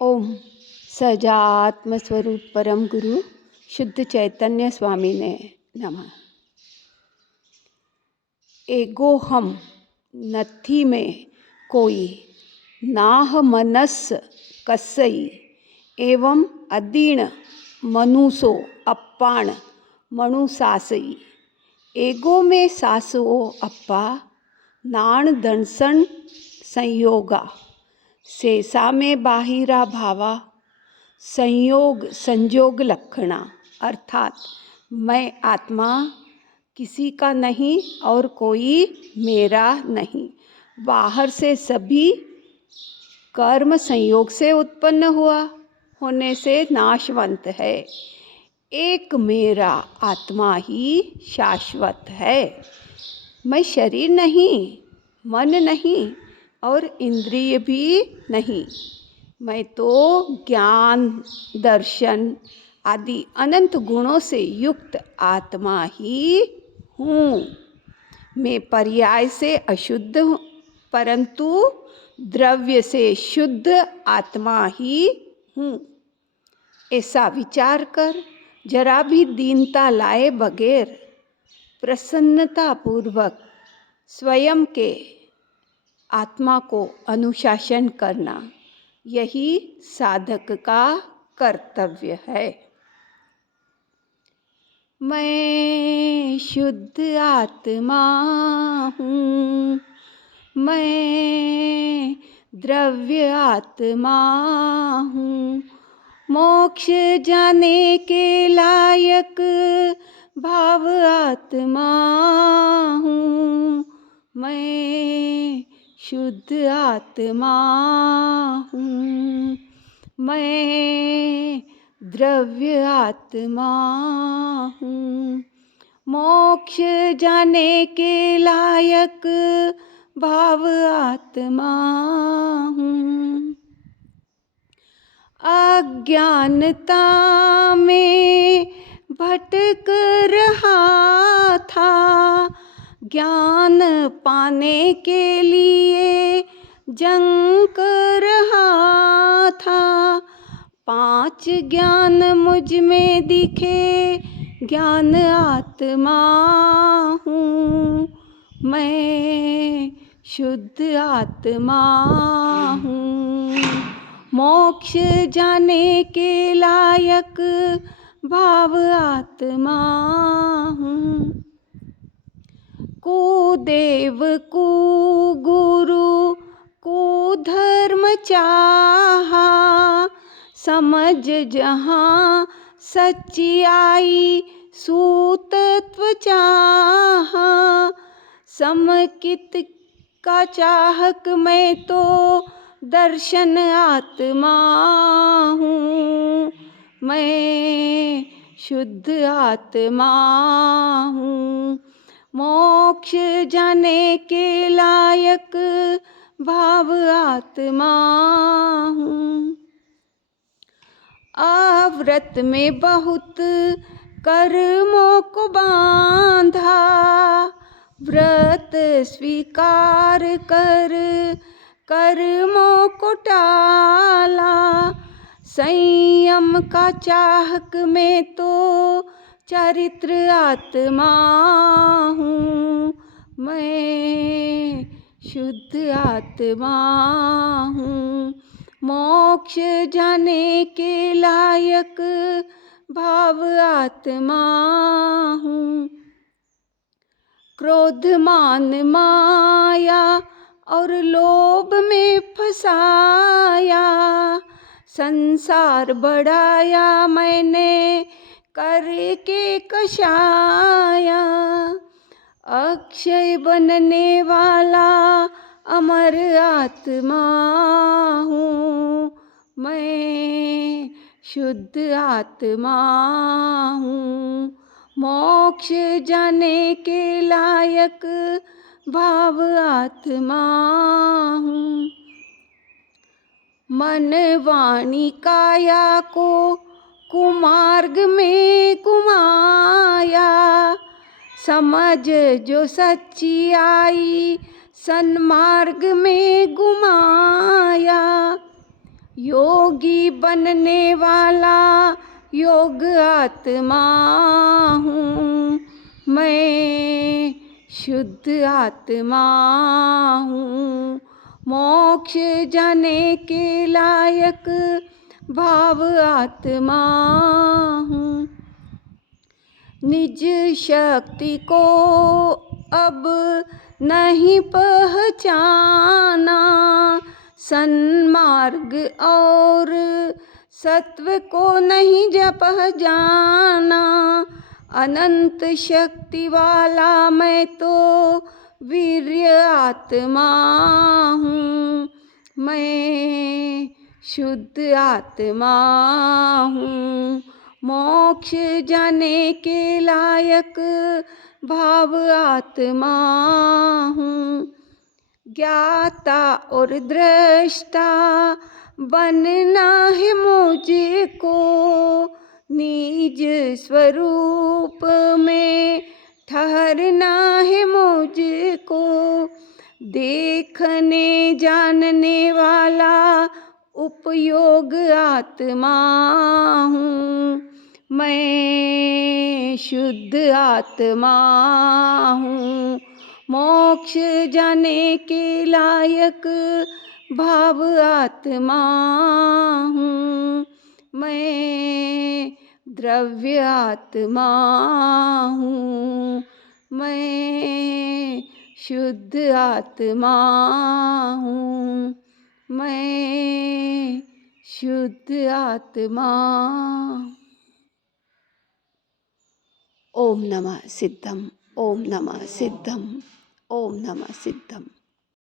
ओम सजात्म स्वरूप परम गुरु शुद्ध चैतन्य स्वामी ने नमः। एगो हम नथी में कोई नाह मनस कसई एवं अदीण मनुसो अप्पाण मणु सासई। एगो में सासो अप्पा नाण दर्शन संयोगा शेषा में बाहिरा भावा संयोग संजोग लक्षणा। अर्थात मैं आत्मा किसी का नहीं और कोई मेरा नहीं। बाहर से सभी कर्म संयोग से उत्पन्न होने से नाशवंत है। एक मेरा आत्मा ही शाश्वत है। मैं शरीर नहीं, मन नहीं और इंद्रिय भी नहीं। मैं तो ज्ञान दर्शन आदि अनंत गुणों से युक्त आत्मा ही हूँ। मैं पर्याय से अशुद्ध हूँ, परंतु द्रव्य से शुद्ध आत्मा ही हूँ। ऐसा विचार कर जरा भी दीनता लाए बगैर प्रसन्नता पूर्वक स्वयं के आत्मा को अनुशासन करना, यही साधक का कर्तव्य है। मैं शुद्ध आत्मा हूँ, मैं द्रव्य आत्मा हूँ। मोक्ष जाने के लायक भाव आत्मा हूँ। मैं शुद्ध आत्मा हूँ, मैं द्रव्य आत्मा हूँ। मोक्ष जाने के लायक भाव आत्मा हूँ। अज्ञानता में भटक रहा था, ज्ञान पाने के लिए जंग कर रहा था। 5 ज्ञान मुझ में दिखे, ज्ञान आत्मा हूँ। मैं शुद्ध आत्मा हूँ। मोक्ष जाने के लायक भाव आत्मा हूँ। कुदेव कुगुरु कुधर्म चाहा, समझ जहाँ सच्चाई सूतत्व चाहा। समकित का चाहक मैं तो दर्शन आत्मा हूँ। मैं शुद्ध आत्मा हूँ। मोक्ष जाने के लायक भाव आत्मा हूँ। आवृत में बहुत कर्मों को बांधा, व्रत स्वीकार कर कर्मों को टाला। संयम का चाहक मैं तो चरित्र आत्मा हूँ। मैं शुद्ध आत्मा हूँ। मोक्ष जाने के लायक भाव आत्मा हूँ। क्रोध मान माया और लोभ में फंसाया, संसार बढ़ाया मैंने करके कषाया। अक्षय बनने वाला अमर आत्मा हूँ। मैं शुद्ध आत्मा हूँ। मोक्ष जाने के लायक भाव आत्मा हूँ। मन वाणी काया को कुमार्ग में घुमाया, समझ जो सच्ची आई सन्मार्ग में घुमाया। योगी बनने वाला योग आत्मा हूँ, मैं शुद्ध आत्मा हूँ। मोक्ष जाने के लायक भाव आत्मा हूँ। निज शक्ति को अब नहीं पहचाना, सन्मार्ग और सत्व को नहीं पहचाना। अनंत शक्ति वाला मैं तो वीर्य आत्मा हूँ, मैं शुद्ध आत्मा हूँ। मोक्ष जाने के लायक भाव आत्मा हूँ। ज्ञाता और दृष्टा बनना है मुझको, निज स्वरूप में ठहरना है मुझको। देखने जानने वाला उपयोग आत्मा हूँ, मैं शुद्ध आत्मा हूँ। मोक्ष जाने के लायक भाव आत्मा हूँ, मैं द्रव्य आत्मा हूँ, मैं शुद्ध आत्मा हूँ, मैं शुद्ध आत्मा। ओम नमः सिद्धम, ओम नमः सिद्धम, ओम नमः सिद्धम।